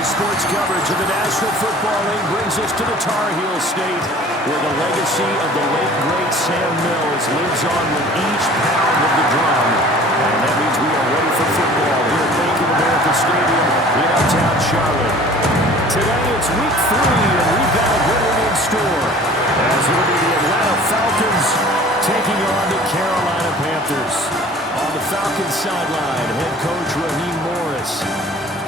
Daily sports coverage of the National Football League brings us to the Tar Heel State, where the legacy of the late, great Sam Mills lives on with each pound of the drum. And that means we are ready for football here at Bank of America Stadium in uptown Charlotte. Today it's week 3, and we've got a good one in store, as it'll be the Atlanta Falcons taking on the Carolina Panthers. On the Falcons sideline, head coach Raheem Morris.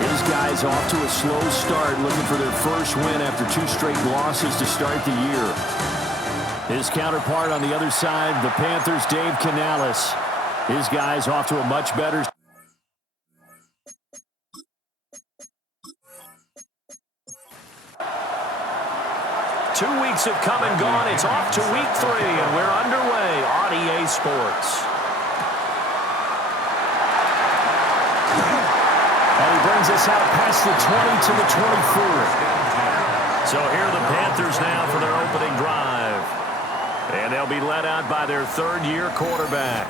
His guys off to a slow start, looking for their first win after 2 straight losses to start the year. His counterpart on the other side, the Panthers' Dave Canales. His guys off to a much better. Two weeks have come and gone. It's off to week 3, and we're underway on EA Sports. And he brings us out past the 20 to the 24. So here are the Panthers now for their opening drive. And they'll be led out by their third-year quarterback.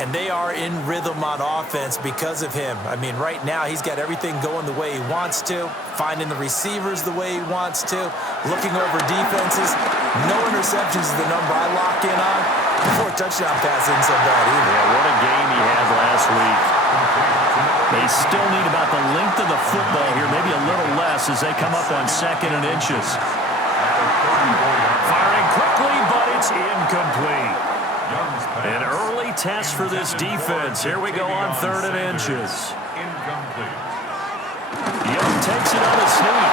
And they are in rhythm on offense because of him. I mean, right now he's got everything going the way he wants to, finding the receivers the way he wants to, looking over defenses. No interceptions is the number I lock in on. The 4 touchdown pass isn't so bad either. Yeah, what a game he had last week. They still need about the length of the football here, maybe a little less as they come up on 2nd and inches. Firing quickly, but it's incomplete. An early test for this defense. Here we go on 3rd and inches. Young takes it on a sneak.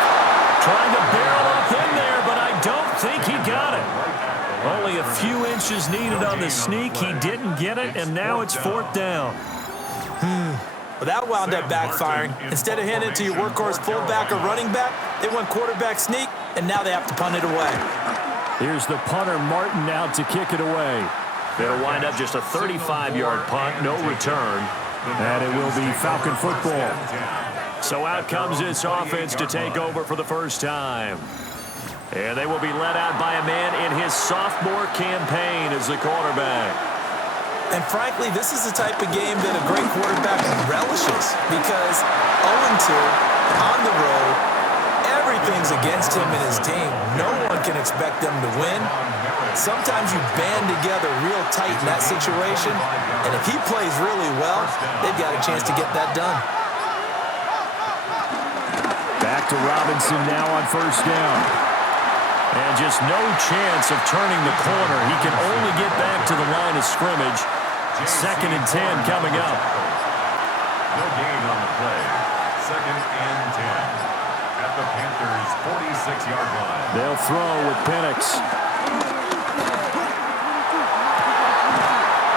Trying to barrel up in there, but I don't think he got it. Only a few inches needed on the sneak. He didn't get it, and now it's 4th down. Well, that wound up backfiring. Instead of handing it to your workhorse fullback or running back, they went quarterback sneak, and now they have to punt it away. Here's the punter, Martin, out to kick it away. It'll wind up just a 35-yard punt, no return. And it will be Falcon football. So out comes this offense to take over for the first time. And they will be led out by a man in his sophomore campaign as the quarterback. And frankly, this is the type of game that a great quarterback relishes because 0-2 on the road, everything's against him and his team. No one can expect them to win. Sometimes you band together real tight in that situation, and if he plays really well, they've got a chance to get that done. Back to Robinson now on 1st down. And just no chance of turning the corner. He can only get back to the line of scrimmage. 2nd and 10 coming up. No gain on the play. 2nd and 10 at the Panthers' 46-yard line. They'll throw with Penix.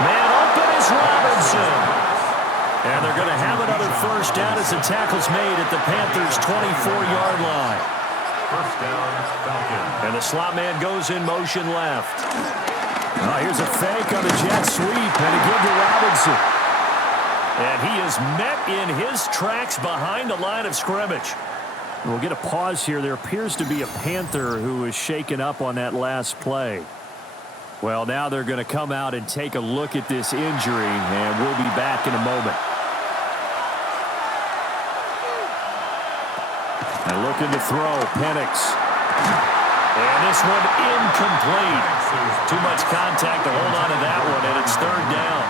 Man open is Robinson. And they're going to have another 1st down as the tackle's made at the Panthers' 24-yard line. 1st down, Falcons. And the slot man goes in motion left. Here's a fake on the jet sweep, and a give to Robinson. And he is met in his tracks behind the line of scrimmage. We'll get a pause here. There appears to be a Panther who is shaken up on that last play. Well, now they're going to come out and take a look at this injury, and we'll be back in a moment. And looking to throw, Penix. And this one incomplete. Too much contact to hold on to that one, and it's 3rd down.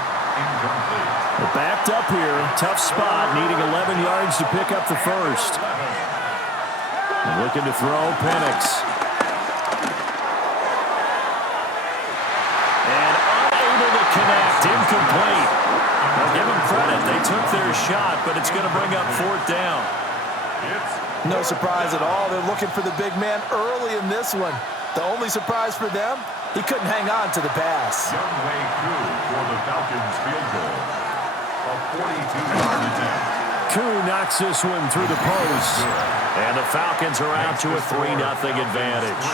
They're backed up here. Tough spot, needing 11 yards to pick up the 1st. And looking to throw, Penix. And unable to connect, incomplete. Well, give them credit. They took their shot, but it's going to bring up 4th down. No surprise at all. They're looking for the big man early in this one. The only surprise for them, he couldn't hang on to the pass. Young Way Koo for the Falcons field goal. A 42-yard attempt. Koo knocks this one through the post. And the Falcons are out to a 3-0 advantage.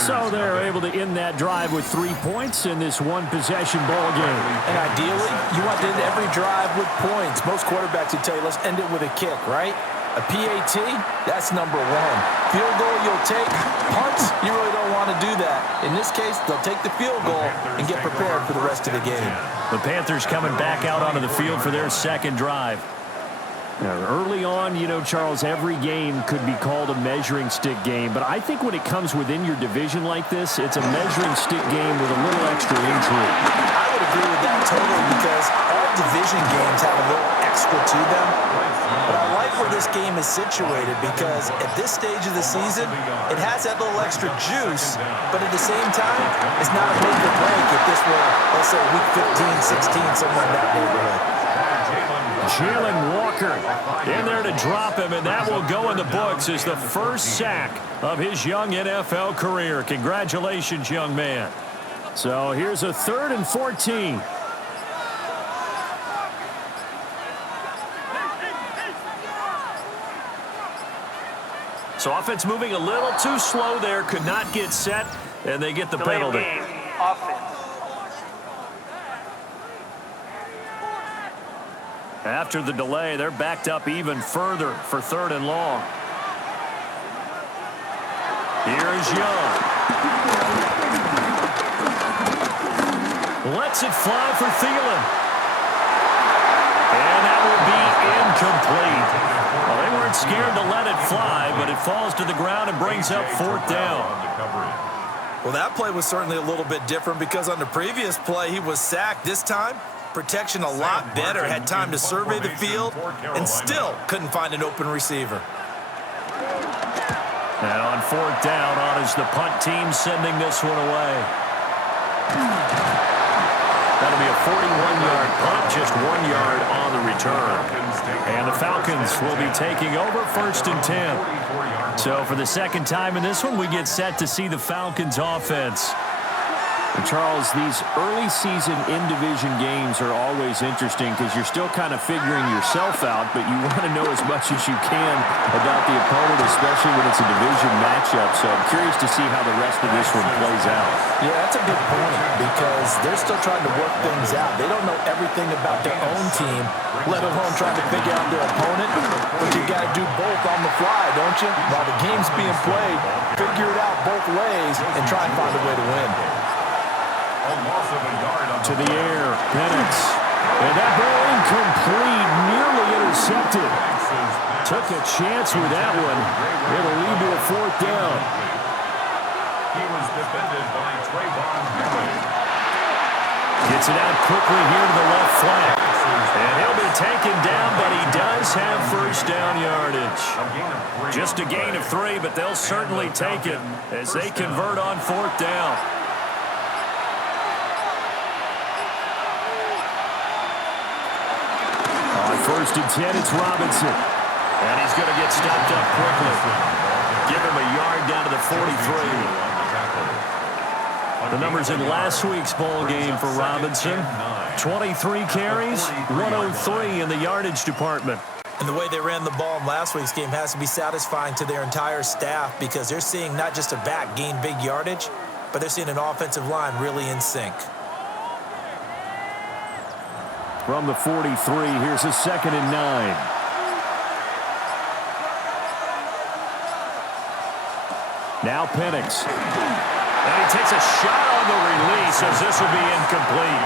So they're able to end that drive with 3 points in this one-possession ball game. And ideally, you want to end every drive with points. Most quarterbacks would tell you, let's end it with a kick, right? A PAT, that's number 1. Field goal you'll take. Punts, you really don't want to do that. In this case, they'll take the field goal and get prepared for the rest of the game. The Panthers coming back out onto the field for their 2nd drive. Now, early on, you know, Charles, every game could be called a measuring stick game, but I think when it comes within your division like this, it's a measuring stick game with a little extra intrigue. I would agree with that totally because all division games have a little extra to them. But I like where this game is situated because at this stage of the season, it has that little extra juice, but at the same time, it's not a make or break if this were, let's say, week 15, 16, somewhere in that neighborhood. Jalen Walker in there to drop him, and that will go in the books as the first sack of his young NFL career. Congratulations, young man. So here's a 3rd and 14. So offense moving a little too slow there, could not get set, and they get the penalty. Offense. After the delay, they're backed up even further for 3rd and long. Here is Young. Lets it fly for Thielen. And that will be incomplete. Well, they weren't scared to let it fly, but it falls to the ground and brings up 4th down. Well, that play was certainly a little bit different because on the previous play, he was sacked. This time, protection a lot better, had time to survey the field, and still couldn't find an open receiver. And on 4th down, on is the punt team sending this one away. That'll be a 41-yard punt, just 1 yard on the return. And the Falcons will be taking over 1st and 10. So for the second time in this one, we get set to see the Falcons offense. And Charles, these early season in-division games are always interesting because you're still kind of figuring yourself out, but you want to know as much as you can about the opponent, especially when it's a division matchup. So I'm curious to see how the rest of this one plays out. Yeah, that's a good point because they're still trying to work things out. They don't know everything about their own team, let alone trying to figure out their opponent. But you got to do both on the fly, don't you? While the game's being played, figure it out both ways and try and find a way to win. To the air, Penix. And that ball incomplete, nearly intercepted. Took a chance with that one. It'll lead to a 4th down. He was defended by Trayvon Henry. Gets it out quickly here to the left flank. And he'll be taken down, but he does have 1st down yardage. Just a gain of 3, but they'll certainly take it as they convert on 4th down. On 1st and 10, it's Robinson. And he's going to get stopped up quickly. Give him a yard down to the 43. The numbers in last week's bowl game for Robinson. 23 carries, 103 in the yardage department. And the way they ran the ball in last week's game has to be satisfying to their entire staff because they're seeing not just a back gain big yardage, but they're seeing an offensive line really in sync. From the 43, here's a 2nd and 9. Now Penix. And he takes a shot on the release as this will be incomplete.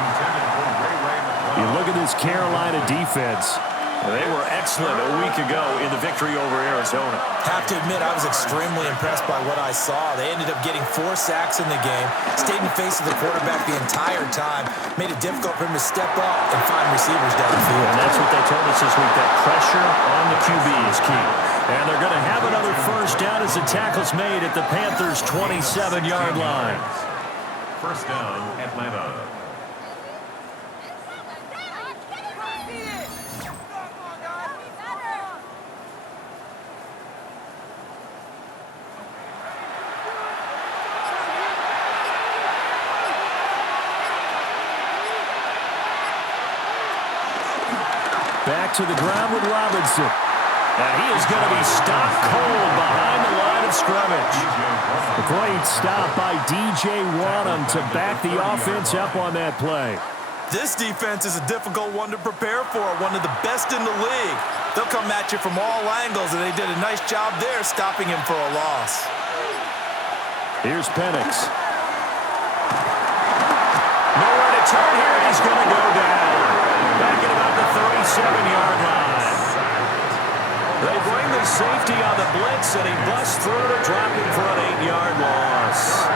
You look at this Carolina defense. They were excellent a week ago in the victory over Arizona. Have to admit, I was extremely impressed by what I saw. They ended up getting 4 sacks in the game, stayed in the face of the quarterback the entire time, made it difficult for him to step up and find receivers downfield. And that's what they told us this week, that pressure on the QB is key. And they're going to have another 1st down as the tackle's made at the Panthers' 27-yard line. 1st down, Atlanta. Back to the ground with Robinson. And he is going to be stopped cold behind the line of scrimmage. A great stop by D.J. Wadham to back the offense up on that play. This defense is a difficult one to prepare for, one of the best in the league. They'll come at you from all angles, and they did a nice job there stopping him for a loss. Here's Penix. Nowhere to turn here, and he's going to go down. Back at about the 37-yard line. They bring the safety on the blitz, and he busts through to drop him for an 8-yard loss.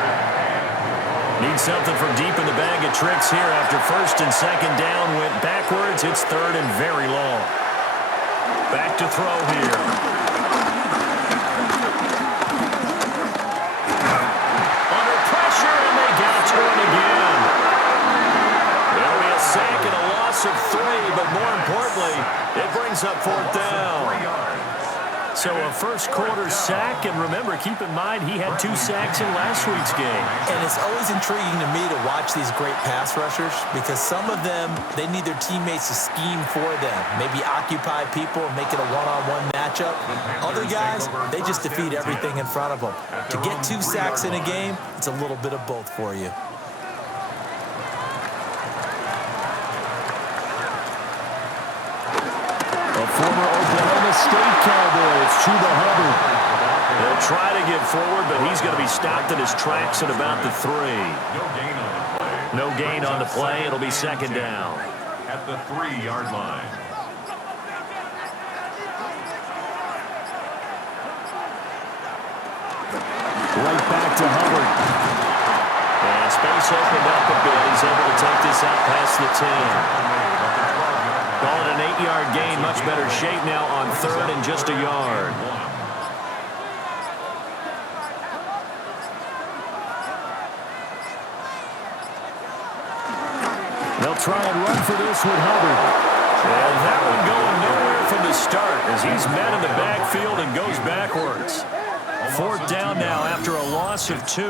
Need something from deep in the bag of tricks here after first and second down went backwards. It's third and very long. Back to throw here. Under pressure, and they got to it again. It'll be a sack and a loss of 3, but more importantly, it brings up fourth down. So a first quarter sack, and remember, keep in mind, he had 2 sacks in last week's game. And it's always intriguing to me to watch these great pass rushers because some of them, they need their teammates to scheme for them, maybe occupy people and make it a one-on-one matchup. Other guys, they just defeat everything in front of them. To get 2 sacks in a game, it's a little bit of both for you. Former Oklahoma State Cowboy, it's Chuba Hubbard. He'll try to get forward, but he's going to be stopped in his tracks at about the 3. No gain on the play. It'll be second down. At the 3-yard line. Right back to Hubbard. And space opened up a bit. He's able to take this out past the 10. Call it an 8-yard gain. Much better shape now on third and just a yard. They'll try and run for this with Hubbard. And that one going nowhere from the start as he's met in the backfield and goes backwards. Fourth down now after a loss of 2.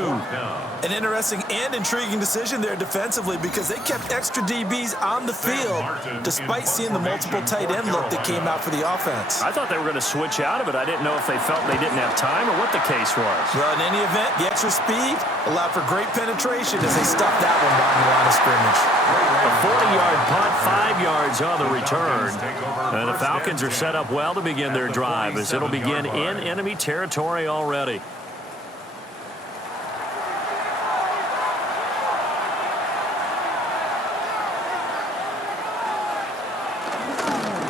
An interesting and intriguing decision there defensively because they kept extra DBs on the field despite seeing the multiple tight end look that came out for the offense. I thought they were going to switch out of it. I didn't know if they felt they didn't have time or what the case was. Well, in any event, the extra speed allowed for great penetration as they stuffed that one behind the line of scrimmage. A 40-yard punt, 5 yards on the return. And the Falcons are set up well to begin their drive as it'll begin in enemy territory already.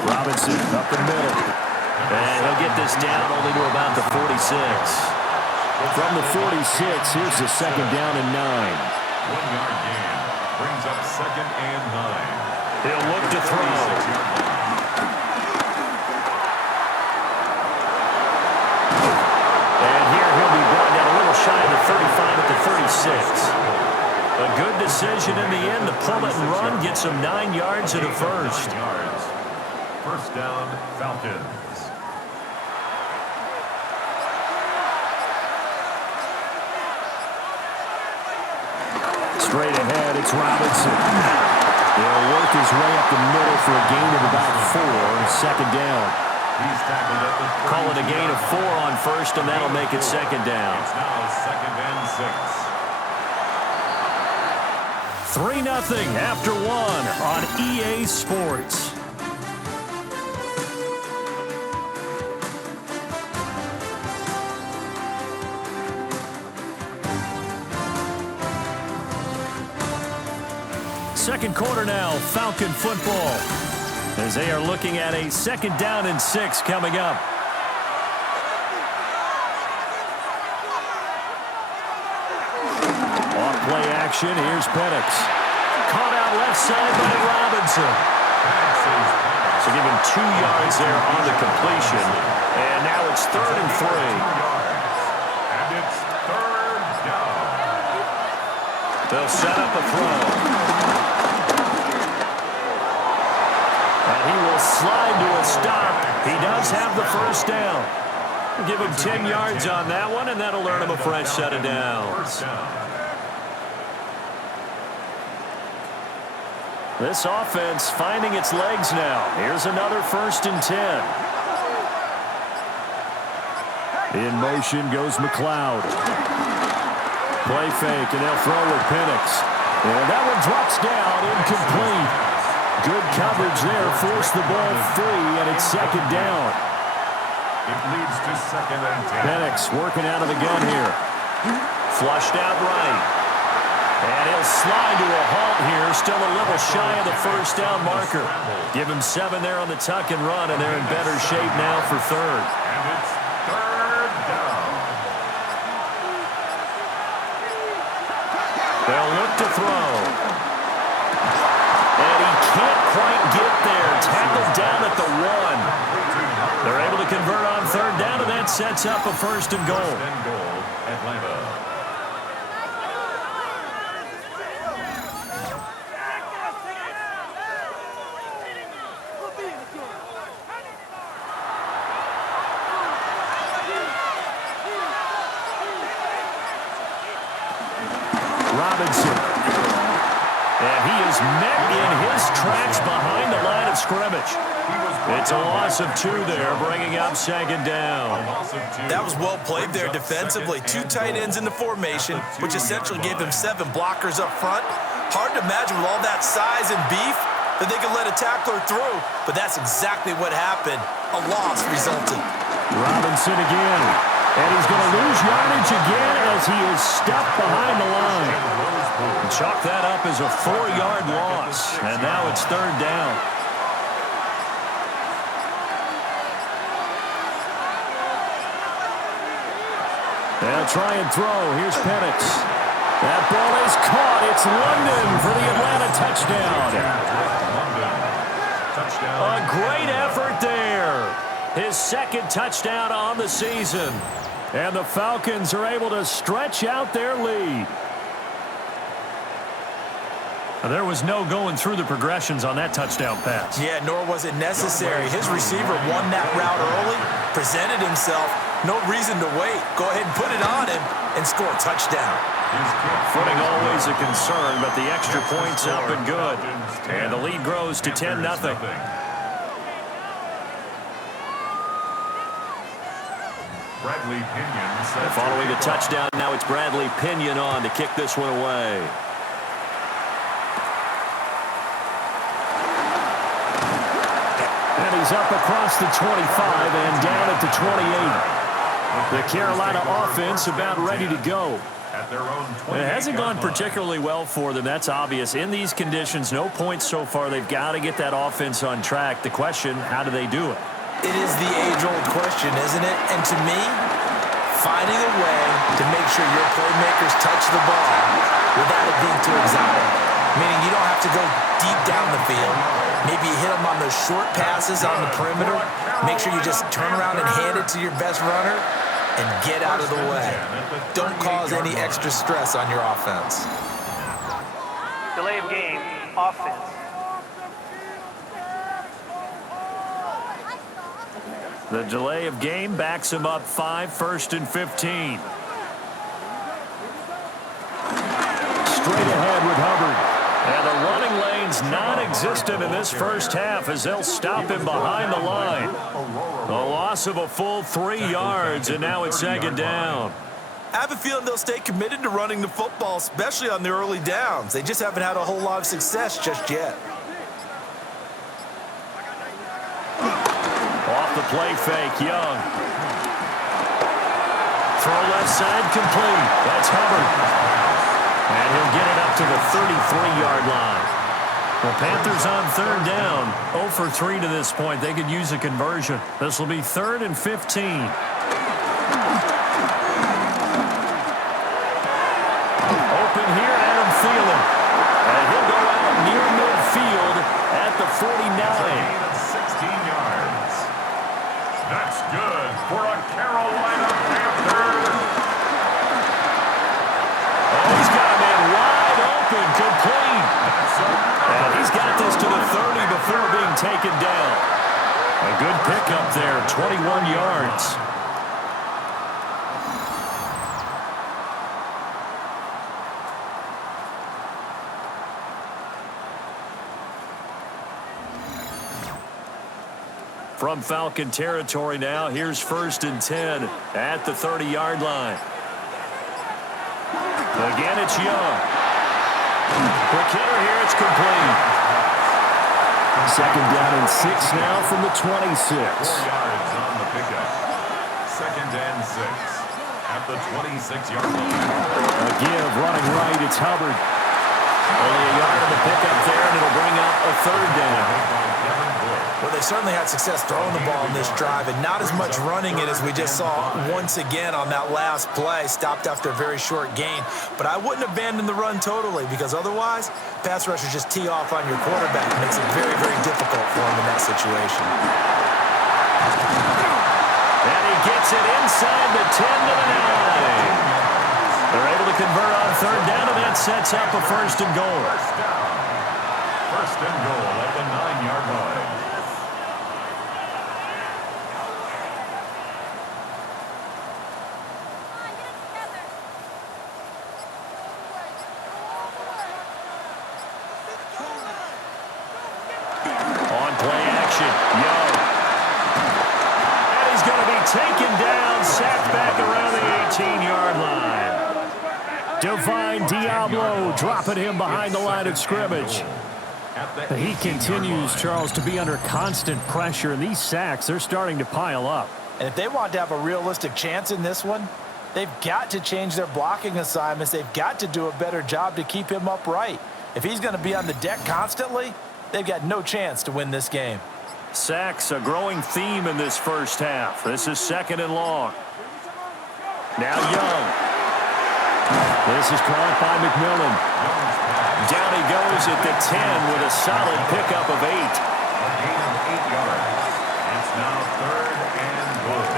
Robinson up the middle. And he'll get this down only to about the 46. From the 46, here's the second down and 9. 1-yard gain brings up second and 9. He'll look to throw. Shy of the 35 at the 36. A good decision in the end to pull it and run, gets him 9 yards and a first. First down, Falcons. Straight ahead, it's Robinson. He'll work his way up the middle for a gain of about 4, second down. He's tackled at the Call it a gain of 4 on first, and that'll make it second down. It's now second and 6. 3-0 after 1 on EA Sports. Second quarter now, Falcon football, as they are looking at a second down and 6 coming up. Off play action, here's Penix. Caught out left side by Robinson. So give him 2 yards there on the completion. And now it's third and 3. And it's third down. They'll set up a throw. And he will slide to a stop. He does have the first down. Give him 10 yards on that one, and that'll earn him a fresh set of downs. This offense finding its legs now. Here's another first and 10. In motion goes McLeod. Play fake, and they'll throw with Penix. And that one drops down, incomplete. Good coverage there, forced the ball free, and it's second down. It leads to second and 10. Penix working out of the gun here. Flushed out right. And he'll slide to a halt here, still a little shy of the first down marker. Give him 7 there on the tuck and run, and they're in better shape now for third. And it's third down. They'll look to throw. And he can't quite get there. Tackled down at the 1. They're able to convert on third down, and that sets up a first and goal. First and goal, Atlanta. Robinson. And he is met in his tracks behind the line of scrimmage. It's a loss of 2 there, bringing up second down. That was well played there defensively. 2 tight ends in the formation, which essentially gave them 7 blockers up front. Hard to imagine with all that size and beef that they could let a tackler through, but that's exactly what happened. A loss resulted. Robinson again. And he's going to lose yardage again as he is stuck behind the line. Chalk that up as a 4-yard loss, and now it's third down. They'll try and throw. Here's Penix. That ball is caught. It's London for the Atlanta touchdown. A great effort there. His second touchdown on the season. And the Falcons are able to stretch out their lead. There was no going through the progressions on that touchdown pass. Yeah, nor was it necessary. His receiver won that route early, presented himself. No reason to wait. Go ahead and put it on him and score a touchdown. Footing always a concern, but the extra point's up and good. And the lead grows to 10-0. Bradley Pinion set Following the touchdown, now it's Bradley Pinion on to kick this one away. And he's up across the 25 and down at the 28. The Carolina offense about ready to go. at their own 20. It hasn't gone particularly well for them. That's obvious. In these conditions, no points so far. They've got to get that offense on track. The question, how do they do it? It is the age-old question, isn't it? And to me, finding a way to make sure your playmakers touch the ball without it being too exotic. Meaning you don't have to go deep down the field. Maybe you hit them on those short passes on the perimeter. Make sure you just turn around and hand it to your best runner and get out of the way. Don't cause any extra stress on your offense. Delay of game, offense. The delay of game backs him up 5, 1st and 15. Straight ahead with Hubbard. And the running lane's non-existent in this first half as they'll stop him behind the line. A loss of a full 3 yards, and now it's second down. I have a feeling they'll stay committed to running the football, especially on the early downs. They just haven't had a whole lot of success just yet. Off the play fake, Young. Throw left side complete. That's Hubbard. And he'll get it up to the 33-yard line. The Panthers on third down. 0 for 3 to this point. They could use a conversion. This will be 3rd and 15. Open here, Adam Thielen. And he'll go out near midfield at the 49. 16 yards. That's good for a Carolina Panther. He's got a man wide open, complete. And he's got this to the 30 before being taken down. A good pickup there, 21 yards. From Falcon territory now, here's 1st and 10 at the 30-yard line. Again, it's Young. Quick hitter here, it's complete. 2nd down and 6 now from the 26. 4 yards on the pickup. 2nd and 6 at at the 26-yard line. A give running right. It's Hubbard. Only a yard of the pickup there, and it'll bring up a third down. Well, they certainly had success throwing the ball in this drive, and not as much running it as we just saw once again on that last play. Stopped after a very short gain. But I wouldn't abandon the run totally, because otherwise, pass rushers just tee off on your quarterback. It makes it very, very difficult for him in that situation. And he gets it inside the 10 to the 9. They're able to convert on third down, and that sets up a first and goal. First and goal at the 9-yard line. On play action, Young. And he's going to be taken down, sacked back around the 18-yard line. Divine Diablo dropping him behind the line of scrimmage. He continues, Charles, to be under constant pressure, and these sacks, they're starting to pile up. And if they want to have a realistic chance in this one, they've got to change their blocking assignments. They've got to do a better job to keep him upright. If he's going to be on the deck constantly, they've got no chance to win this game. Sacks, a growing theme in this first half. This is second and long. Now Young. This is caught by McMillan. Down he goes at the 10 with a solid pickup of 8. A gain of 8 yards. It's now third and goal.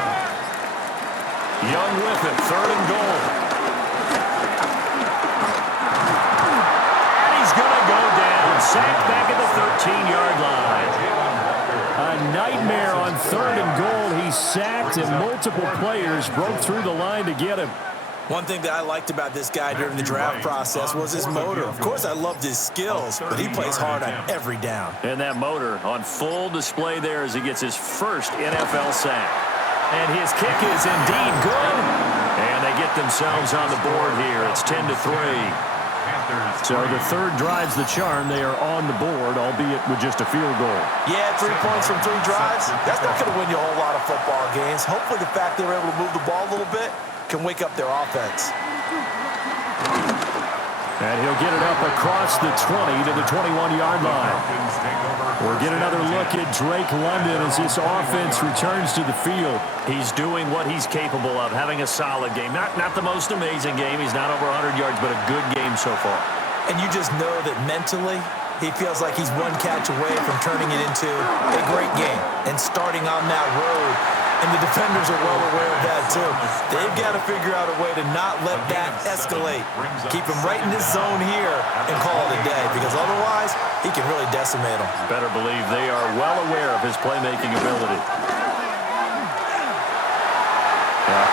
Young with it, third and goal. And he's going to go down. Sacked back at the 13-yard line. A nightmare on third and goal. He's sacked, and multiple players broke through the line to get him. One thing that I liked about this guy during the draft process was his motor. Of course, I loved his skills, but he plays hard on every down. And that motor on full display there as he gets his first NFL sack. And his kick is indeed good. And they get themselves on the board here. It's 10-3. So the third drive's the charm. They are on the board, albeit with just a field goal. Yeah, 3 points from 3 drives. That's not going to win you a whole lot of football games. Hopefully the fact they were able to move the ball a little bit can wake up their offense. And he'll get it up across the 20 to the 21-yard line. We'll get another look at Drake London as this offense returns to the field. He's doing what he's capable of, having a solid game. Not the most amazing game. He's not over 100 yards, but a good game so far. And you just know that mentally, he feels like he's one catch away from turning it into a great game and starting on that road. And the defenders are well aware of that, too. They've got to figure out a way to not let that escalate. Keep him right in this zone here and call it a day, because otherwise, he can really decimate them. Better believe they are well aware of his playmaking ability.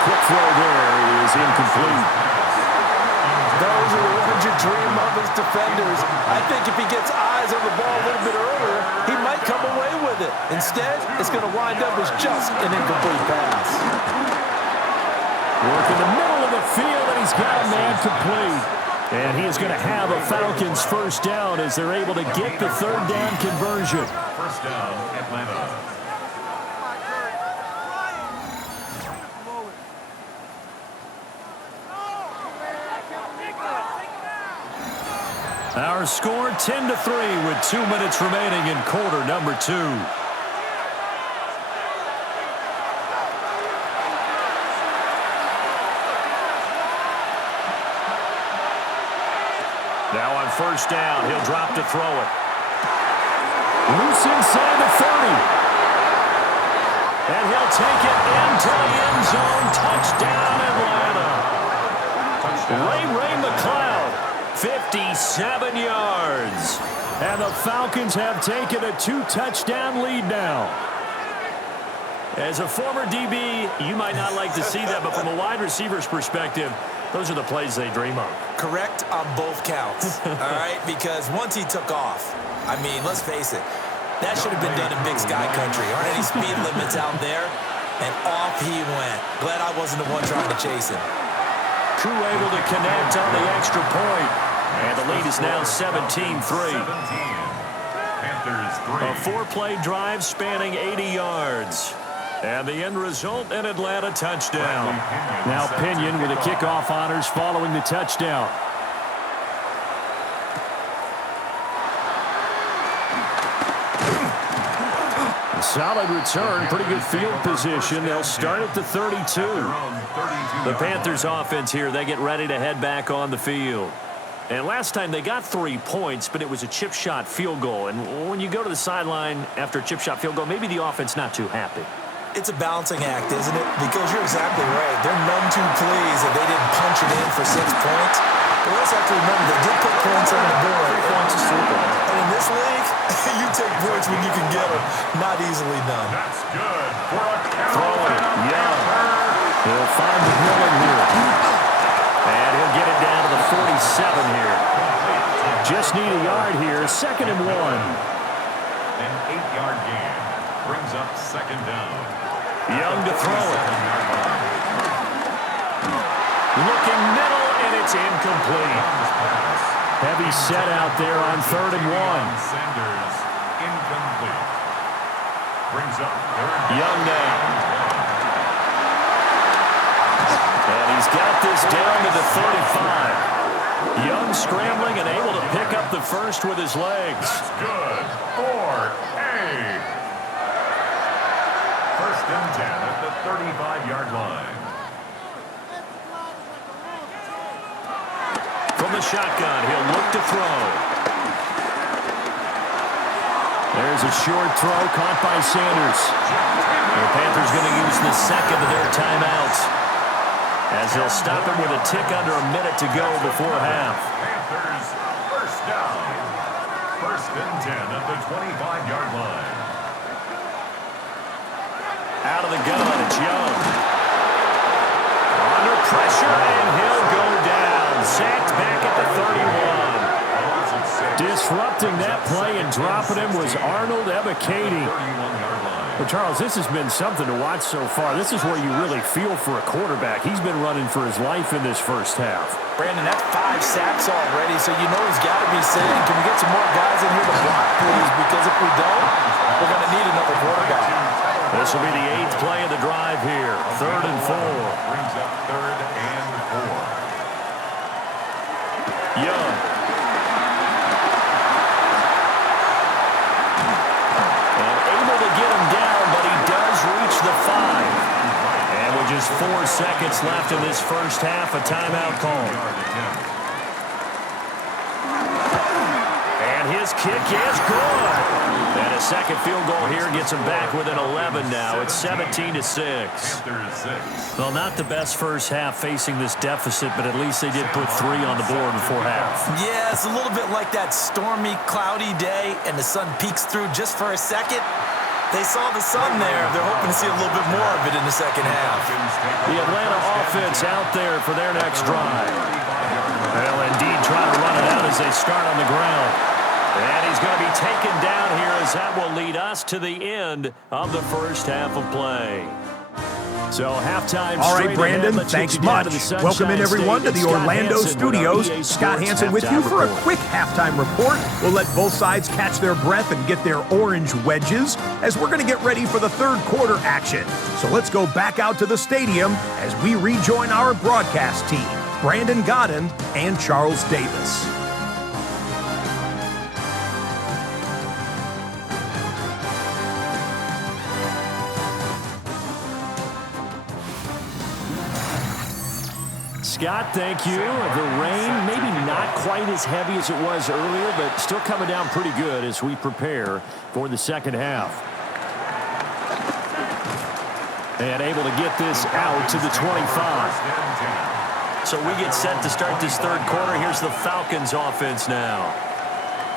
Quick throw there is incomplete. Those are the ones you dream of as defenders. I think if he gets eyes on the ball a little bit earlier, he might come away with it. Instead, it's going to wind up as just an incomplete pass. Work in the middle of the field, and he's got a man complete. And he is going to have a Falcons first down as they're able to get the third down conversion. First down, Atlanta. Our score 10-3 with 2 minutes remaining in quarter number 2. Now on first down, he'll drop to throw it. Loose inside the 30. And he'll take it into the end zone. Touchdown, Atlanta. Ray McCloud. 57 yards. And the Falcons have taken a 2-touchdown lead now. As a former DB, you might not like to see that, but from a wide receiver's perspective, those are the plays they dream of. Correct on both counts, all right? Because once he took off, I mean, let's face it, that should have been done in Big Sky Country. Aren't any speed limits out there? And off he went. Glad I wasn't the one trying to chase him. Crew able to connect on the extra point. And the lead is now 17-3. Panthers 3. A 4-play drive spanning 80 yards. And the end result, an Atlanta touchdown. Now Pinion with the kickoff honors following the touchdown. A solid return, pretty good field position. They'll start at the 32. The Panthers offense here, they get ready to head back on the field. And last time they got 3 points, but it was a chip shot field goal. And when you go to the sideline after a chip shot field goal, maybe the offense not too happy. It's a balancing act, isn't it? Because you're exactly right. They're none too pleased that they didn't punch it in for 6 points. But we also have to remember they did put points on the board. 3 points is 3 points. And in this league, you take points when you can get them. Not easily done. That's good for a Throwing, Young. He'll find McMillan here. And he'll get it down to the 47 here. Just need a yard here. 2nd and 1. An 8-yard gain brings up 2nd down. Young to throw it. Looking middle, and it's incomplete. Heavy set out there on 3rd and 1. Sanders incomplete. Brings up 3rd. Young now. And he's got this down to the 35. Young scrambling and able to pick up the first with his legs. That's good for a 1st and 10 at the 35-yard line. From the shotgun, he'll look to throw. There's a short throw caught by Sanders. The Panthers going to use the 2nd of their timeouts, as they'll stop him with a tick under a minute to go before half. Panthers 1st down. 1st and 10 at the 25-yard line. Out of the gun, it's Young. Under pressure, and he'll go down. Sacked back at the 31. Disrupting that play and dropping him was Arnold Ebiketie. Well, Charles, this has been something to watch so far. This is where you really feel for a quarterback. He's been running for his life in this first half. Brandon, that's 5 sacks already, so you know he's got to be saying, can we get some more guys in here to block, please? Because if we don't, we're going to need another quarterback. This will be the 8th play of the drive here. 3rd and 4. Brings up 3rd and 4. Young. And able to get him down, but he does reach the 5. And with just 4 seconds left in this first half, a timeout call. And his kick is good. And a second field goal here gets him back within 11 now. It's 17-6. Well, not the best first half facing this deficit, but at least they did put 3 on the board before half. Yeah, it's a little bit like that stormy, cloudy day, and the sun peeks through just for a second. They saw the sun there. They're hoping to see a little bit more of it in the second half. The Atlanta offense out there for their next drive. Well, indeed, trying to run it out as they start on the ground. And he's going to be taken down here, as that will lead us to the end of the first half of play. So halftime. All right, Brandon, thanks much. Welcome in, everyone, to the Orlando studios. Scott Hansen with you for a quick halftime report. We'll let both sides catch their breath and get their orange wedges as we're going to get ready for the 3rd quarter action. So let's go back out to the stadium as we rejoin our broadcast team, Brandon Godden and Charles Davis. Scott, thank you. The rain, maybe not quite as heavy as it was earlier, but still coming down pretty good as we prepare for the second half. And able to get this out to the 25. So we get set to start this 3rd quarter. Here's the Falcons offense now.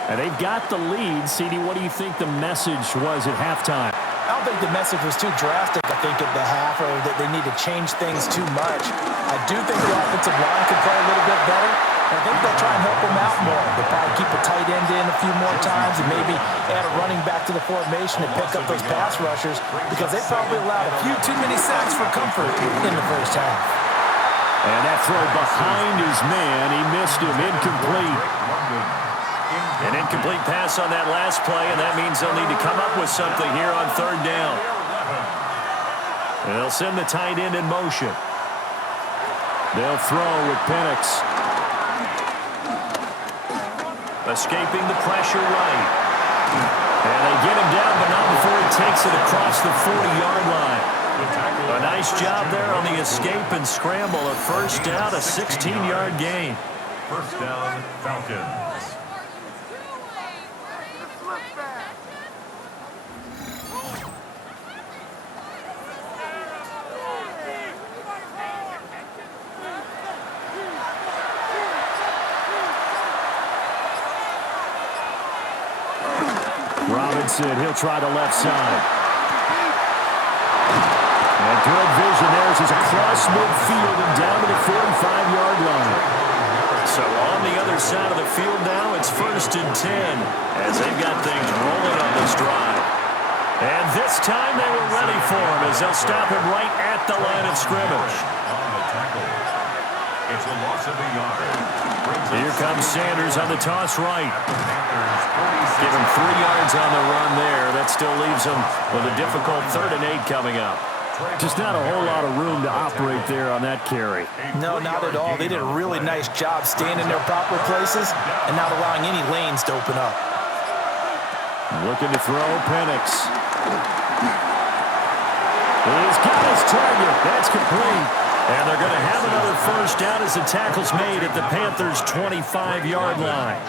And they've got the lead. CD, what do you think the message was at halftime? I don't think the message was too drastic, I think, at the half, or that they need to change things too much. I do think the offensive line could play a little bit better. I think they'll try and help them out more. They'll probably keep a tight end in a few more times and maybe add a running back to the formation and pick up those pass rushers, because they probably allowed a few too many sacks for comfort in the first half. And that throw behind his man, he missed him, incomplete. An incomplete pass on that last play, and that means they'll need to come up with something here on 3rd down. They'll send the tight end in motion. They'll throw with Penix. Escaping the pressure right. And they get him down, but not before he takes it across the 40-yard line. A nice job there on the escape and scramble. A first down, a 16-yard gain. First down, Falcons. Robinson, he'll try the left side. And good vision there as he's across midfield and down to the 45-yard line. So on the other side of the field now, it's 1st and 10 as they've got things rolling on this drive. And this time they were ready for him as they'll stop him right at the line of scrimmage. On the tackle. It's a loss of a yard. Here comes Sanders on the toss right. Give him 3 yards on the run there. That still leaves him with a difficult 3rd and 8 coming up. Just not a whole lot of room to operate there on that carry. No, not at all. They did a really nice job staying in their proper places and not allowing any lanes to open up. Looking to throw, Penix. He's got his target. That's complete. And they're going to have another first down as the tackle's made at the Panthers' 25-yard line.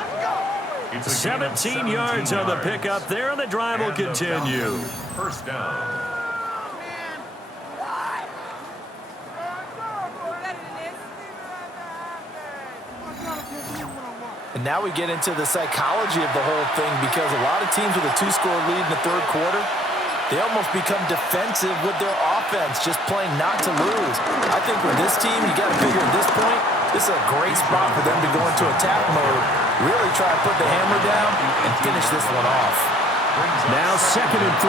17 yards on the pickup there, and the drive will continue. First down. And now we get into the psychology of the whole thing because a lot of teams with a 2-score lead in the 3rd quarter, they almost become defensive with their offense, just playing not to lose. I think with this team, you got to figure at this point, this is a great spot for them to go into attack mode, really try to put the hammer down and finish this one off. Now 2nd and 3.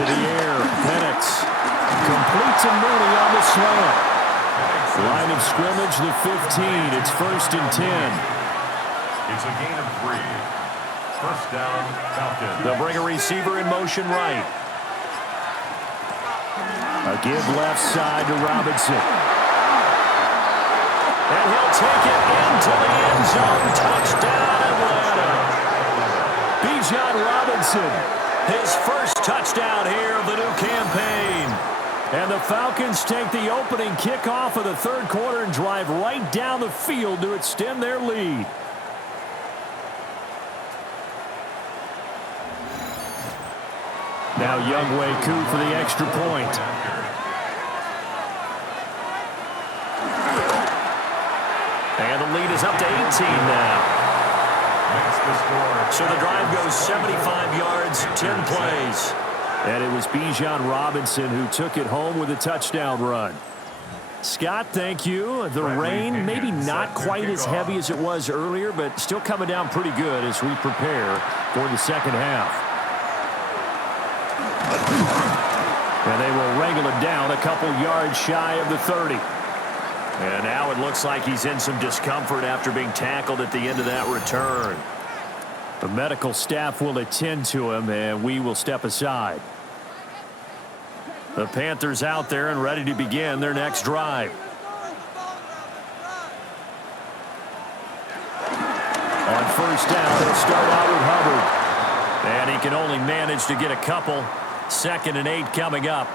To the air, Penix. Complete to Mooney on the slant. Line of scrimmage, the 15. It's 1st and 10. It's a gain of 3. First down, Falcons. They'll bring a receiver in motion right. A give left side to Robinson. And he'll take it into the end zone. Touchdown, Atlanta. Bijan Robinson, his first touchdown here of the new campaign. And the Falcons take the opening kickoff of the 3rd quarter and drive right down the field to extend their lead. Now Younghoe Koo for the extra point. And the lead is up to 18 now. So the drive goes 75 yards, 10 plays. And it was Bijan Robinson who took it home with a touchdown run. Scott, thank you. The rain, maybe not quite as heavy as it was earlier, but still coming down pretty good as we prepare for the second half. And they will wrangle it down a couple yards shy of the 30. And now it looks like he's in some discomfort after being tackled at the end of that return. The medical staff will attend to him, and we will step aside. The Panthers out there and ready to begin their next drive. On first down, they'll start out with Hubbard. And he can only manage to get a couple. 2nd and 8 coming up.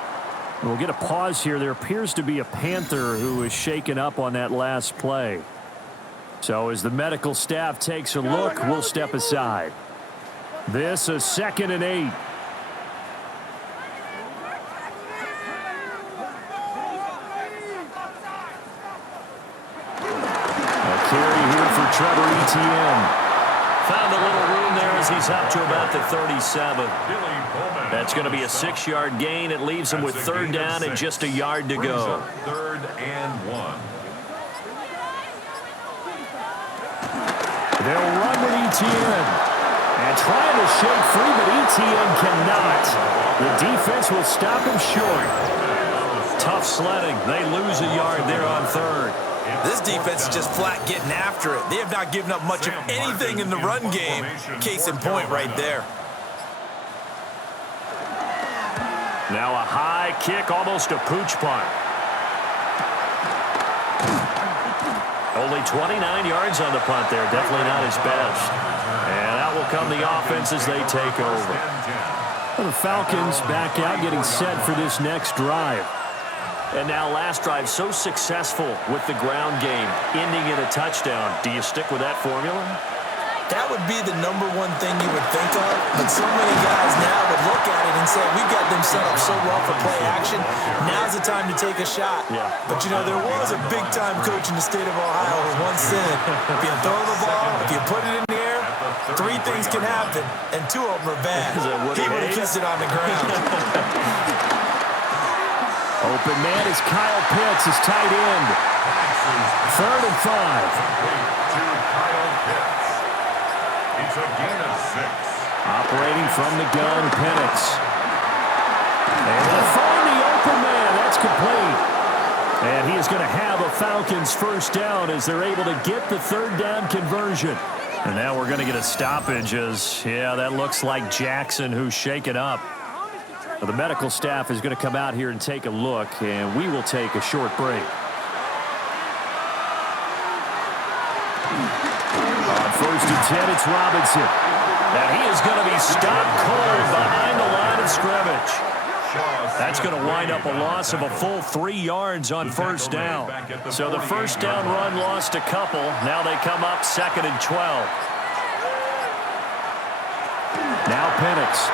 We'll get a pause here. There appears to be a Panther who is shaken up on that last play. So as the medical staff takes a look, we'll step aside. This is 2nd and 8. A carry here for Trevor Etienne. Found a little room there as he's up to about the 37. That's going to be a 6-yard gain. It leaves him with 3rd down and just a yard to go. 3rd and 1. They'll run with Etienne. And trying to shake free, but Etienne cannot. The defense will stop him short. Tough sledding. They lose a yard there on 3rd. This defense is just flat getting after it. They have not given up much of anything in the run game. Case in point right there. Now a high kick, almost a pooch punt. Only 29 yards on the punt there. Definitely not his best. And out will come the offense as they take over. Well, the Falcons back out, getting set for this next drive. And now last drive so successful with the ground game, ending in a touchdown. Do you stick with that formula? That would be the #1 thing you would think of, but so many guys now would look at it and say, we've got them set up so well for play action. Now's the time to take a shot. Yeah. But, you know, there was a big-time coach in the state of Ohio who once said, if you throw the ball, if you put it in the air, 3 things can happen, and 2 of them are bad. He would have kissed it on the ground. Open man is Kyle Pitts, his tight end. 3rd and 5. To Kyle Pitts. It's a gain of 6. Operating from the gun, Penix. And they'll find the open man. That's complete. And he is going to have a Falcons first down as they're able to get the 3rd down conversion. And now we're going to get a stoppage as, yeah, that looks like Jackson who's shaken up. Well, the medical staff is going to come out here and take a look, and we will take a short break. On 1st and 10, it's Robinson. And he is going to be stopped cold behind the line of scrimmage. That's going to wind up a loss of a full 3 yards on 1st down. So the 1st down run lost a couple. Now they come up 2nd and 12. Now Penix.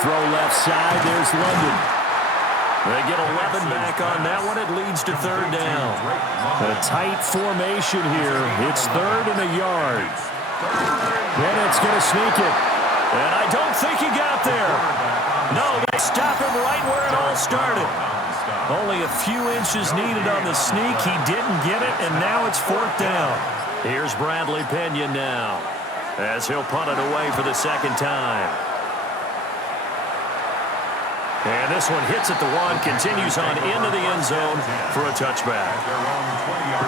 Throw left side. There's London. They get 11 back on that one. It leads to 3rd down. A tight formation here. It's 3rd and a yard. Bennett's going to sneak it. And I don't think he got there. No, they stop him right where it all started. Only a few inches needed on the sneak. He didn't get it, and now it's 4th down. Here's Bradley Pinion now as he'll punt it away for the 2nd time. And this one hits at the 1, continues on into the end zone for a touchback.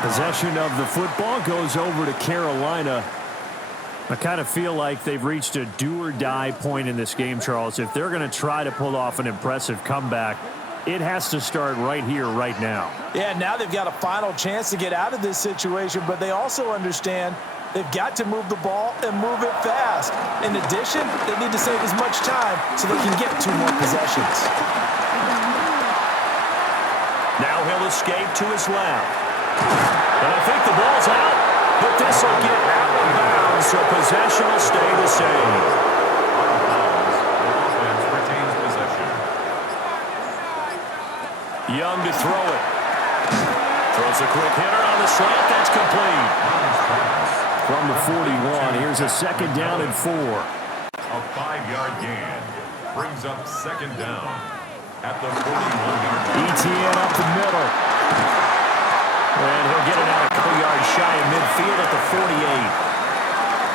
Possession of the football goes over to Carolina. I kind of feel like they've reached a do-or-die point in this game, Charles. If they're going to try to pull off an impressive comeback, it has to start right here, right now. Yeah, now they've got a final chance to get out of this situation, but they also understand they've got to move the ball and move it fast. In addition, they need to save as much time so they can get 2 more possessions. Now he'll escape to his left. And I think the ball's out, but this will get out of bounds, so possession will stay the same. Offense retains possession. Young to throw it. Throws a quick hitter on the slant. That's complete. From the 41, here's a 2nd down and 4. A 5-yard gain brings up 2nd down at the 41-yard line. ETN up the middle. And he'll get it out a couple yards shy of midfield at the 48.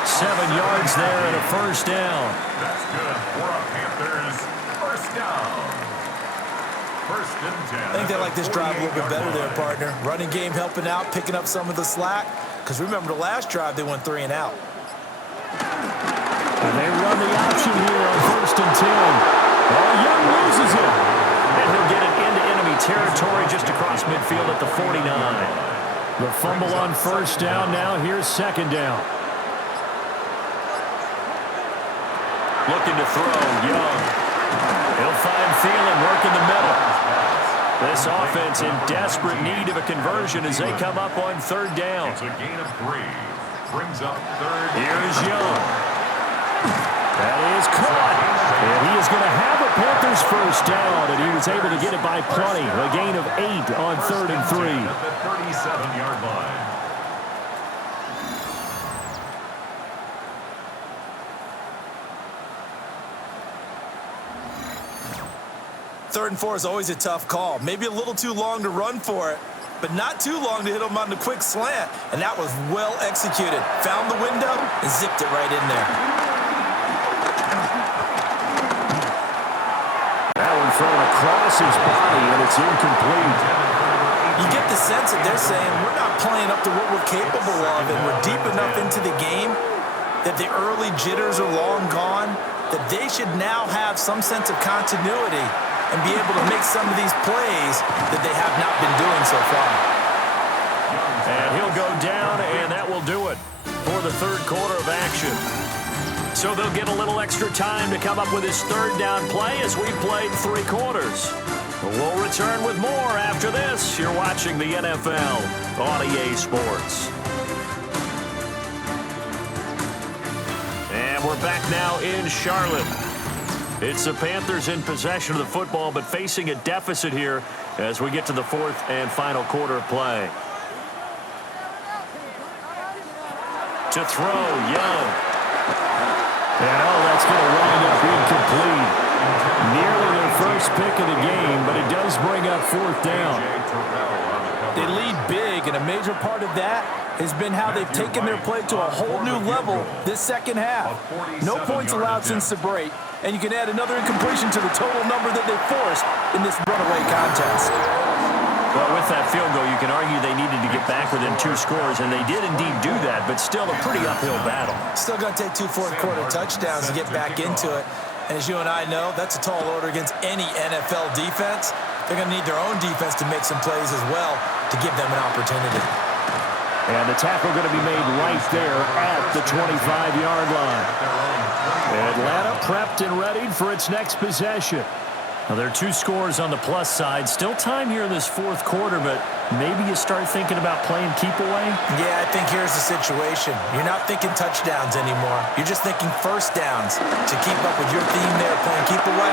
7 yards there and a 1st down. That's good for a Panthers first down. 1st and 10. I think they like this drive a little bit better there, partner. Running game helping out, picking up some of the slack. Because remember, the last drive, they went 3 and out. And they run the option here on 1st and 10. Well, Young loses it. And he'll get it into enemy territory just across midfield at the 49. The fumble on 1st down. Now here's 2nd down. Looking to throw, Young. He'll find Thielen working the middle. This offense in desperate need of a conversion as they come up on 3rd down. It's a gain of 3. Brings up 3rd. Here's Young. That is caught. And he is going to have a Panthers first down, and he was able to get it by plenty. A gain of 8 on 3rd and 3. At the 37-yard line. Third and 4 is always a tough call. Maybe a little too long to run for it, but not too long to hit him on the quick slant. And that was well executed. Found the window and zipped it right in there. That one thrown across his body, and it's incomplete. You get the sense that they're saying we're not playing up to what we're capable of, and we're deep enough into the game that the early jitters are long gone, that they should now have some sense of continuity and be able to make some of these plays that they have not been doing so far. And he'll go down, and that will do it for the third quarter of action. So they'll get a little extra time to come up with his third down play as we played 3 quarters. We'll return with more after this. You're watching the NFL on EA Sports. And we're back now in Charlotte. It's the Panthers in possession of the football, but facing a deficit here as we get to the fourth and final quarter of play. To throw, Young. And that's going to wind up incomplete. Nearly their first pick of the game, but it does bring up fourth down. They lead big, and a major part of that has been how they've taken their play to a whole new level this second half. No points allowed since the break, and you can add another incompletion to the total number that they forced in this runaway contest. Well, with that field goal, you can argue they needed to get back within 2 scores, and they did indeed do that, but still a pretty uphill battle. Still going to take 2 fourth-quarter touchdowns to get back into it. And as you and I know, that's a tall order against any NFL defense. They're going to need their own defense to make some plays as well to give them an opportunity. And the tackle going to be made right there at the 25-yard line. Atlanta prepped and ready for its next possession. Now, there are 2 scores on the plus side. Still time here in this fourth quarter, but maybe you start thinking about playing keep away? Yeah, I think here's the situation. You're not thinking touchdowns anymore. You're just thinking first downs. To keep up with your theme there, playing keep away,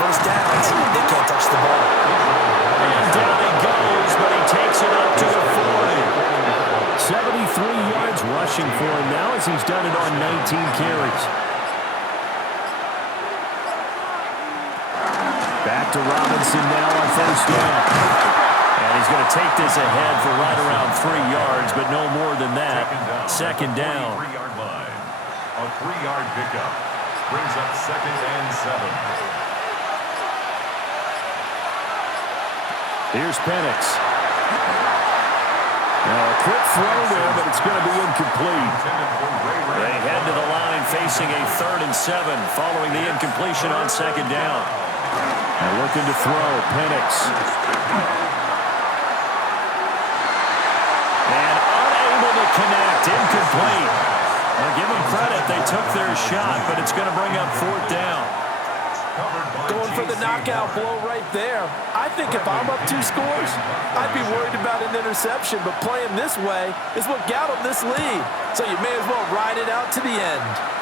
first downs, they can't touch the ball. And down he goes, but he takes it up to the 40. 73 yards rushing for him now as he's done it on 19 carries. Back to Robinson now on first down. And he's going to take this ahead for right around 3 yards, but no more than that. Second down. 3-yard line. A 3-yard pickup brings up 2nd and 7. Here's Penix. Now a quick throw there, but it's going to be incomplete. They head to the line facing a 3rd and 7 following the incompletion on second down. And looking to throw, Penix. And unable to connect, incomplete. Now give them credit, they took their shot, but it's going to bring up 4th down. Going for the knockout blow right there. I think if I'm up 2 scores, I'd be worried about an interception, but playing this way is what got them this lead. So you may as well ride it out to the end.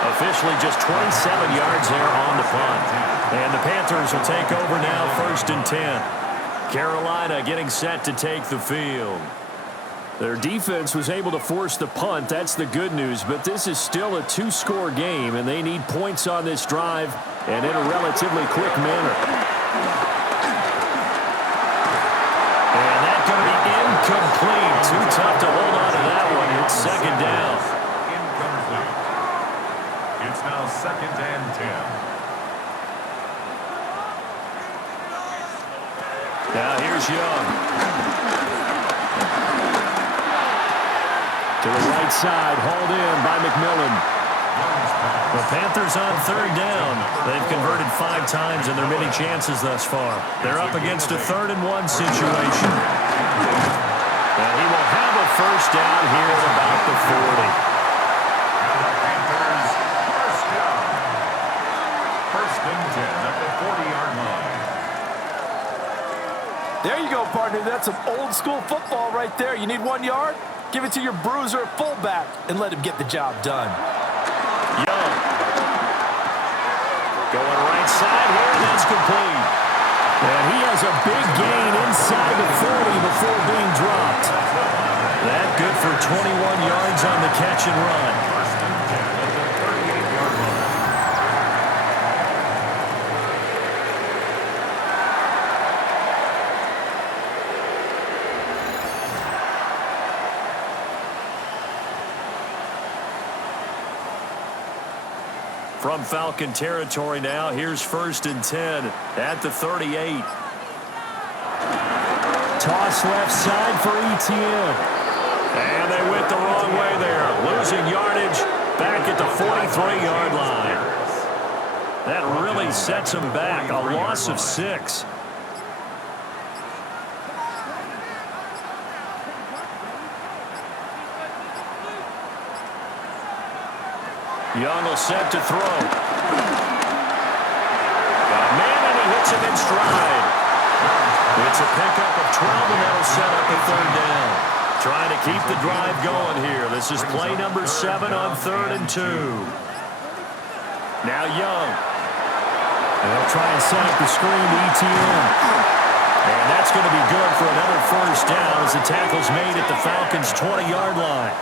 Officially just 27 yards there on the punt. And the Panthers will take over now, 1st and 10. Carolina getting set to take the field. Their defense was able to force the punt. That's the good news. But this is still a 2-score game, and they need points on this drive and in a relatively quick manner. And that's going to be incomplete. Too tough to hold on to that one. It's second down. Incomplete. It's now 2nd and 10. Now here's Young. To the right side, hauled in by McMillan. The Panthers on 3rd down. They've converted 5 times in their many chances thus far. They're up against a 3rd and 1 situation. And he will have a first down here at about the 40. Panthers first down. 1st and 10 at the 40-yard line. There you go, partner. That's some old-school football right there. You need 1 yard? Give it to your bruiser fullback and let him get the job done. Young. Going right side here, and that's complete. And he has a big gain inside the 40 before being dropped. That good for 21 yards on the catch and run. 1st and 10 at the 38-yard line. From Falcon territory now, here's 1st and 10 at the 38. Toss left side for Etienne. And they went the wrong way there. Losing yardage back at the 43-yard line. That really sets them back. A loss of 6. Young will set to throw. Got a man, and he hits him in stride. It's a pickup of 12, and that'll set up a 3rd down. Trying to keep the drive going here. This is play number 7 on 3rd and 2. Now Young. And they'll try and set up the screen to Etienne. And that's going to be good for another 1st down as the tackle's made at the Falcons' 20-yard line.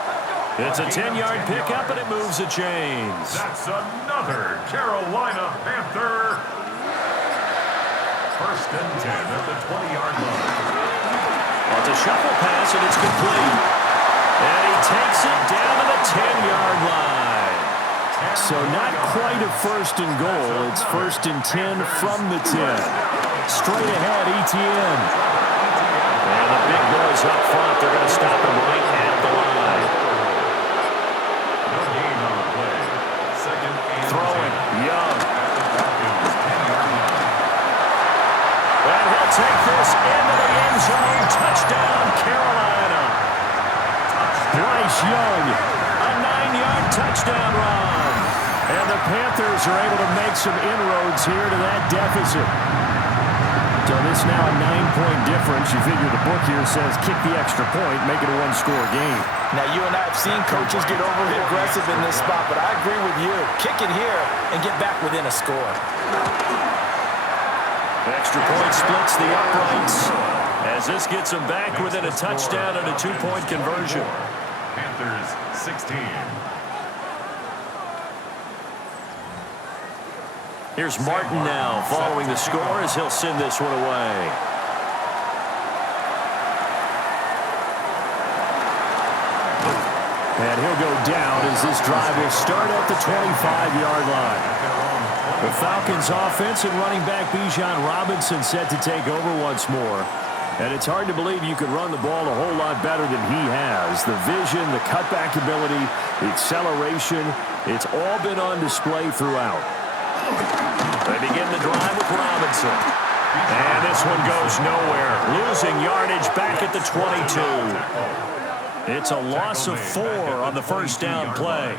It's a 10-yard pickup, and it moves the chains. That's another Carolina Panther. 1st and 10 at the 20-yard line. Well, it's a shuffle pass, and it's complete. And he takes it down to the 10-yard line. So not quite a 1st and goal. It's 1st and 10 from the 10. Straight ahead, Etienne. And the big boys up front. They're going to stop him right at the line. No gain on the play. 2nd and Throwing, 10. Young. At the Falcons' 10-yard line. And he'll take this into the end zone. Touchdown, Carolina. Bryce Young, a 9-yard touchdown run. And the Panthers are able to make some inroads here to that deficit. So this now a 9-point difference. You figure the book here says kick the extra point, make it a 1-score game. Now, you and I have seen coaches get overly aggressive in this spot, but I agree with you. Kick it here and get back within a score. Extra point splits the uprights as this gets them back within a touchdown and a 2-point conversion. Panthers 16. Here's Martin now following the score as he'll send this one away. And he'll go down as this drive will start at the 25-yard line. The Falcons offense and running back Bijan Robinson set to take over once more. And it's hard to believe you could run the ball a whole lot better than he has. The vision, the cutback ability, the acceleration, it's all been on display throughout. They begin the drive with Robinson. And this one goes nowhere. Losing yardage back at the 22. It's a loss of 4 on the 1st down play.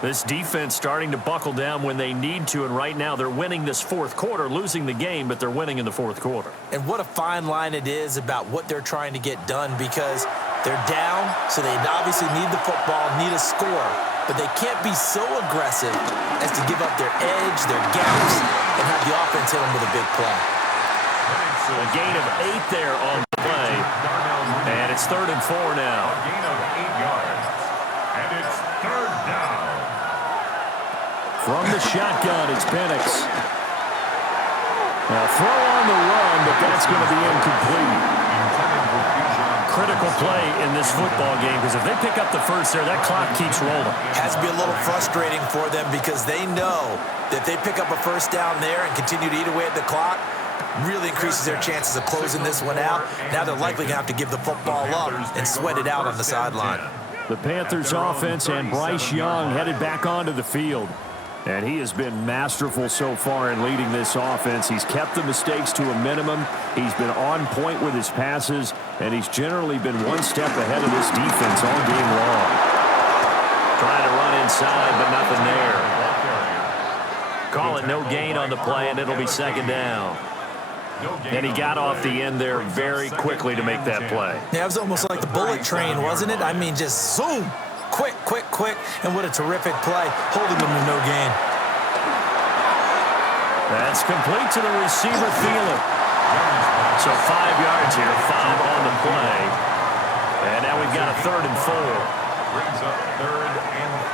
This defense starting to buckle down when they need to, and right now they're winning this 4th quarter, losing the game, but they're winning in the 4th quarter. And what a fine line it is about what they're trying to get done, because they're down, so they obviously need the football, need a score, but they can't be so aggressive as to give up their edge, their gaps, and have the offense hit them with a big play. A gain of 8 there on the play, and it's 3rd and 4 now. A gain of 8 yards, and it's 3rd down. From the shotgun, it's Penix. Now throw on the run, but that's going to be incomplete. Critical play in this football game, because if they pick up the 1st there, that clock keeps rolling. Has to be a little frustrating for them because they know that if they pick up a 1st down there and continue to eat away at the clock, really increases their chances of closing this one out. Now they're likely going to have to give the football up and sweat it out on the sideline. The Panthers offense and Bryce Young headed back onto the field. And he has been masterful so far in leading this offense. He's kept the mistakes to a minimum. He's been on point with his passes, and he's generally been one step ahead of this defense all game long. Trying to run inside, but nothing there. Call it no gain on the play, and it'll be 2nd down. And he got off the end there very quickly to make that play. Yeah, it was almost like the bullet train, wasn't it? I mean, just zoom. Quick, quick, quick, and what a terrific play, holding them to no gain. That's complete to the receiver, Thielen. So 5 yards here, 5 on the play. And now we've got a 3rd and 4. Brings up 3rd and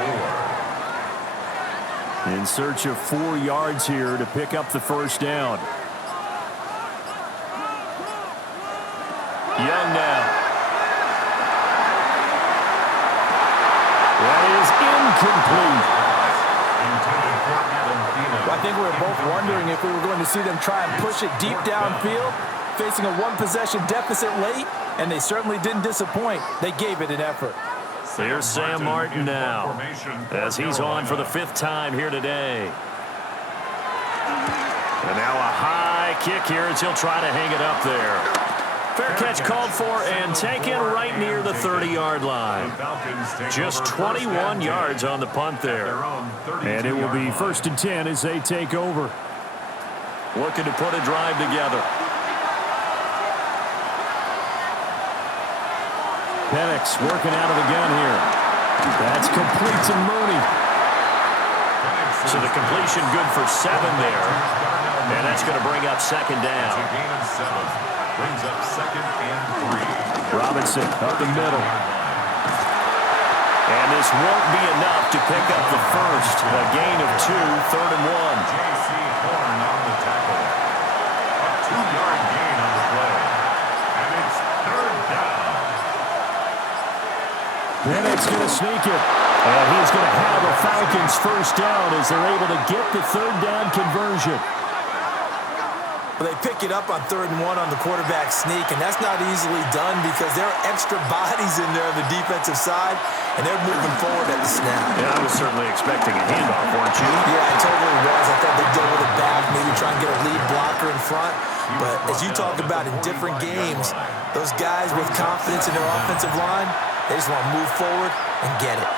4. In search of 4 yards here to pick up the 1st down. Young now. That is incomplete. Well, I think we were both wondering if we were going to see them try and push it deep downfield. facing a one-possession deficit late, and they certainly didn't disappoint. They gave it an effort. Here's Sam Martin now, as he's on for the 5th time here today. And now a high kick here as he'll try to hang it up there. Fair catch called for and taken right near the 30-yard line. Just 21 yards on the punt there. And it will be 1st and 10 as they take over. Looking to put a drive together. Penix working out of the gun here. That's complete to Mooney. So the completion good for 7 there. And that's going to bring up 2nd down. It's a gain of 7. Brings up 2nd and 3. Robinson up the middle. And this won't be enough to pick up the first. A gain of 2, 3rd and 1. J.C. Horn on the tackle. A 2-yard gain on the play. And it's 3rd down. Penix going to sneak it. And he's going to have a Falcons first down as they're able to get the 3rd down conversion. Well, they pick it up on 3rd and 1 on the quarterback sneak, and that's not easily done because there are extra bodies in there on the defensive side, and they're moving forward at the snap. Yeah, I was certainly expecting a handoff, weren't you? Yeah, I totally was. I thought they'd go with it back, maybe try and get a lead blocker in front. But as you talk about in different games, those guys with confidence in their offensive line, they just want to move forward and get it.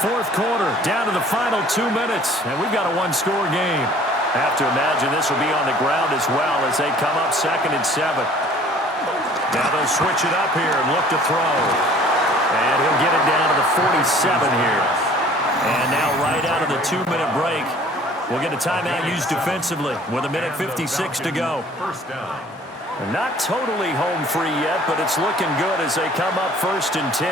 4th quarter, down to the final 2 minutes, and we've got a 1-score game. Have to imagine this will be on the ground as well as they come up 2nd and 7. Now they'll switch it up here and look to throw. And he'll get it down to the 47 here. And now right out of the 2-minute break, we'll get a timeout used defensively with 1:56 to go. First down. Not totally home free yet, but it's looking good as they come up 1st and 10.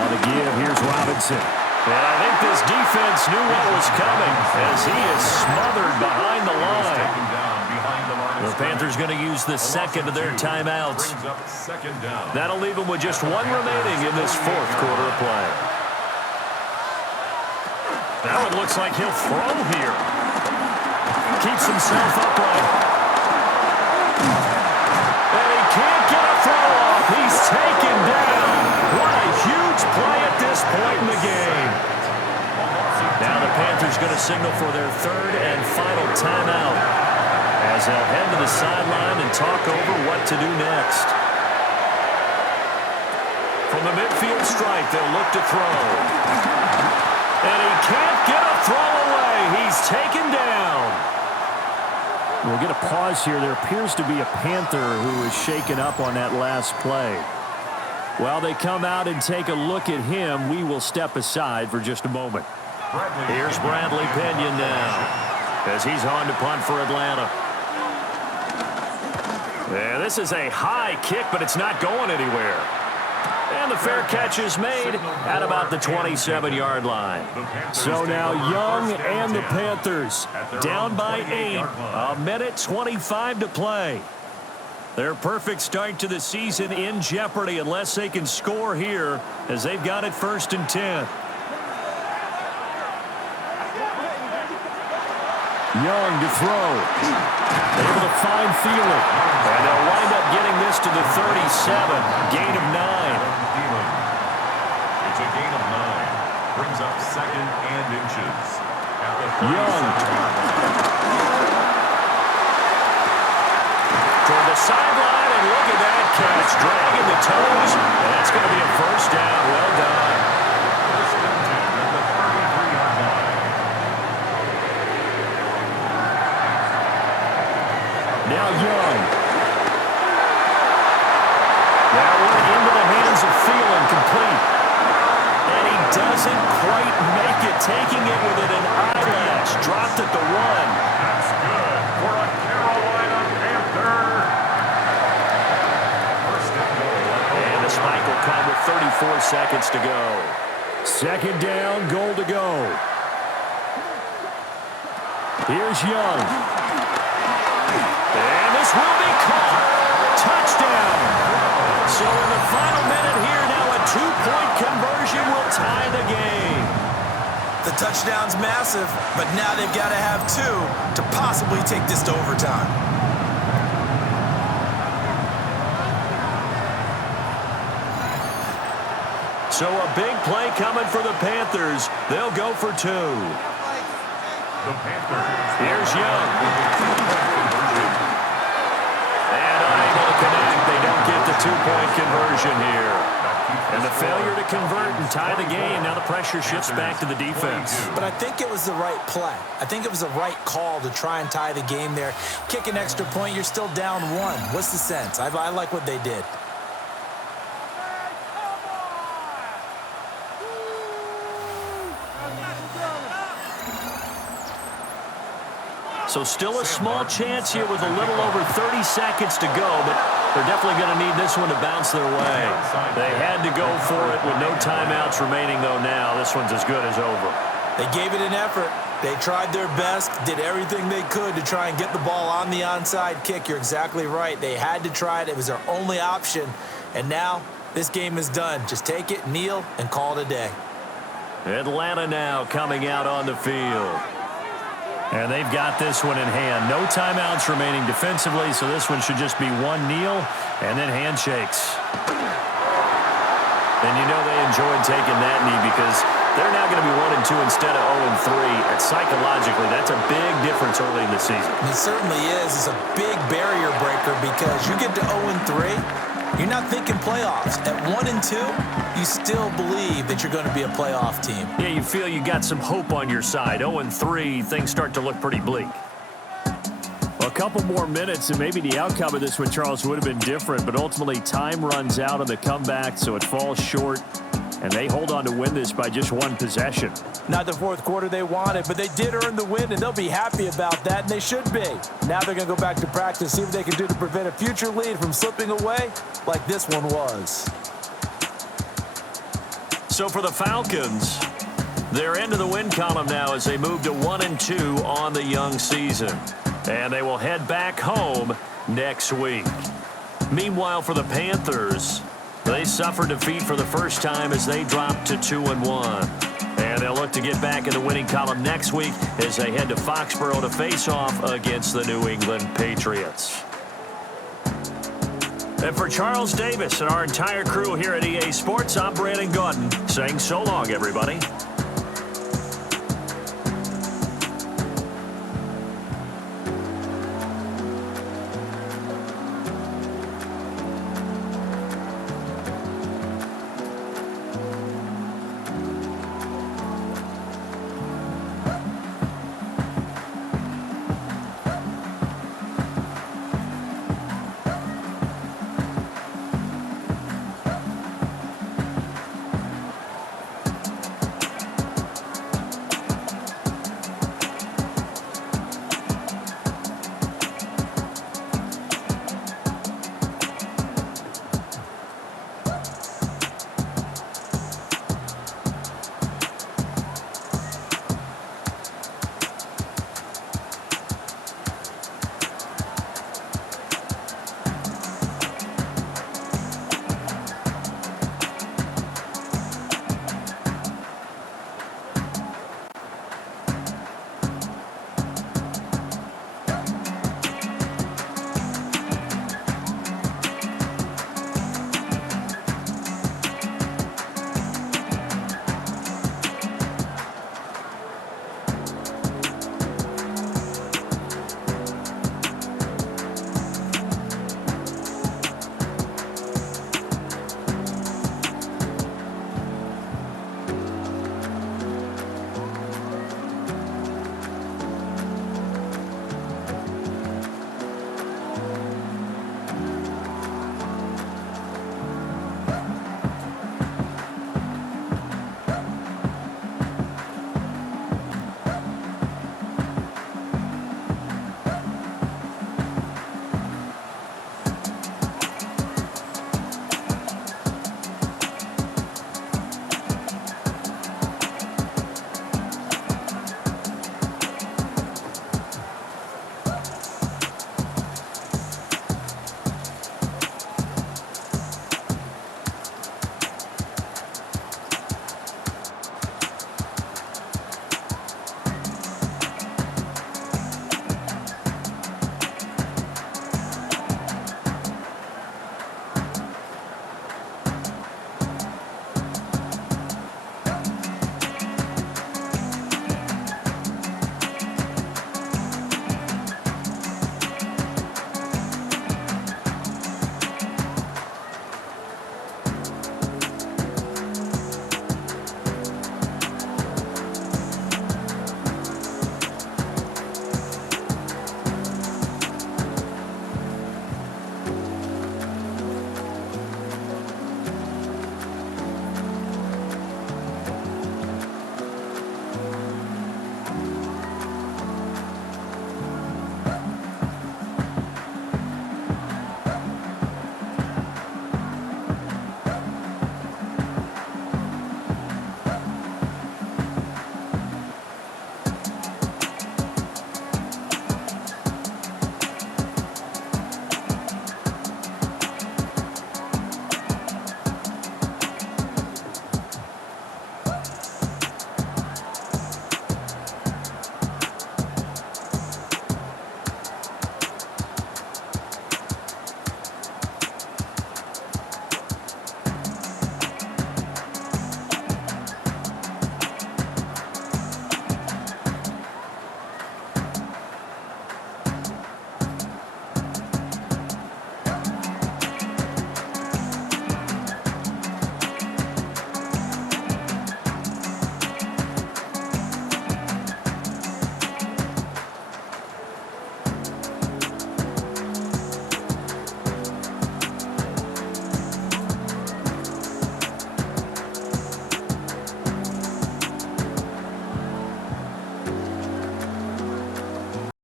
On the give, here's Robinson. And I think this defense knew what was coming as he is smothered behind the line. The Panthers going to use the 2nd of their timeouts. That'll leave them with just 1 remaining in this 4th quarter of play. Now it looks like he'll throw here. Keeps himself upright. And he can't get a throw off. He's taken down. What a huge play at this point in the game. Now the Panthers going to signal for their 3rd and final timeout as they'll head to the sideline and talk over what to do next. From the midfield stripe, they'll look to throw. And he can't get a throw away. He's taken down. We'll get a pause here. There appears to be a Panther who is shaken up on that last play. While they come out and take a look at him, we will step aside for just a moment. Here's Bradley Pinion now as he's on to punt for Atlanta. Yeah, this is a high kick, but it's not going anywhere. And the fair catch is made at about the 27-yard line. So now Young and the Panthers down by 8. 1:25 to play. Their perfect start to the season in jeopardy unless they can score here as they've got it 1st and 10. Young to throw. Able to find Thielen. And they'll wind up getting this to the 37. Gain of 9. It's a gain of 9. Brings up 2nd and inches. At the Young. Toward the sideline, and look at that catch. Dragging the toes. And that's going to be a first down. Well done. First and 10 at the 33-yard line. Now Young. Now we're into the hands of Thielen, complete. And he doesn't quite make it, taking it within an eyelash. Dropped at the 1. That's good for a Carolina Panther. First and goal. And the spike will come with 34 seconds to go. 2nd down, goal to go. Here's Young. And this will be caught. Touchdown. So in the final minute here, now a 2-point conversion will tie the game. The touchdown's massive, but now they've got to have 2 to possibly take this to overtime. So a big play coming for the Panthers. They'll go for 2. The Panthers. Here's Young. And unable to connect. They don't get the 2-point conversion here. And the failure to convert and tie the game. Now the pressure shifts back to the defense. But I think it was the right play. I think it was the right call to try and tie the game there. Kick an extra point, you're still down 1. What's the sense? I like what they did. So still a small chance here with a little over 30 seconds to go, but they're definitely going to need this one to bounce their way. They had to go for it with no timeouts remaining, though now. This one's as good as over. They gave it an effort. They tried their best, did everything they could to try and get the ball on the onside kick. You're exactly right. They had to try it. It was their only option. And now this game is done. Just take it, kneel, and call it a day. Atlanta now coming out on the field. And they've got this one in hand. No timeouts remaining defensively, so this one should just be 1 kneel and then handshakes. And you know they enjoyed taking that knee because they're now going to be 1-2 instead of 0-3. And psychologically, that's a big difference early in the season. It certainly is. It's a big barrier breaker because you get to 0-3, you're not thinking playoffs. At 1-2, you still believe that you're going to be a playoff team. Yeah, you feel you got some hope on your side. 0-3, things start to look pretty bleak. A couple more minutes, and maybe the outcome of this one, Charles, would have been different, but ultimately time runs out on the comeback, so it falls short, and they hold on to win this by just 1 possession. Not the fourth quarter they wanted, but they did earn the win, and they'll be happy about that, and they should be. Now they're going to go back to practice, see what they can do to prevent a future lead from slipping away like this one was. So for the Falcons, they're into the win column now as they move to 1-2 on the young season. And they will head back home next week. Meanwhile, for the Panthers, they suffered defeat for the first time as they dropped to 2-1. And they'll look to get back in the winning column next week as they head to Foxborough to face off against the New England Patriots. And for Charles Davis and our entire crew here at EA Sports, I'm Brandon Gaudin saying so long, everybody.